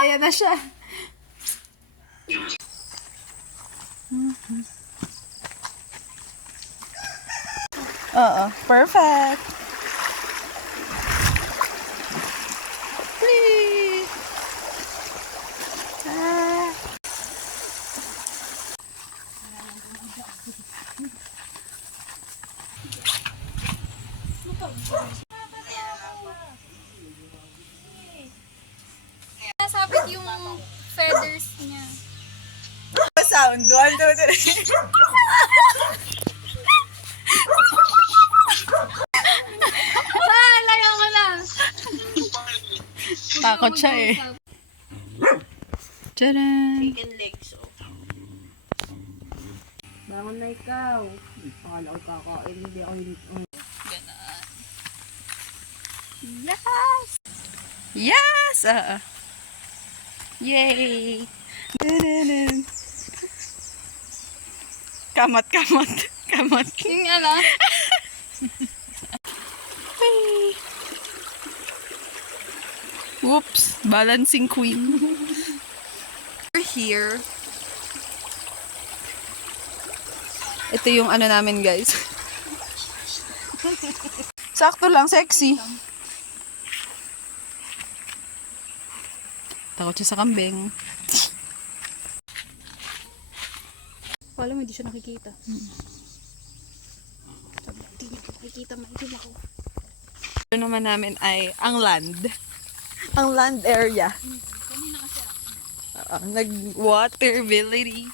Ayan na siya. Oo, perfect. Whee! Ah. Nasabit yung feathers niya. Sound, 1, 2, 3. Layo mo na. Takot siya eh. Tcharan! Chicken legs, oh. Bangon na ikaw. Akala ko kakain, hindi ako hindi. Yes! Yes! Yay! Dun-dun-dun. Kamot. Yung ano? Whee! Whoops! Balancing queen. We're here. Ito yung ano namin, guys. Sakto lang, sexy. Takot siya sa kambing. Wala mo, hindi siya nakikita. Sabi, hindi niya nakikita, maitim ako. Ito naman namin ay ang land. Ang land area. Kanina kasi ako. Nag-waterability.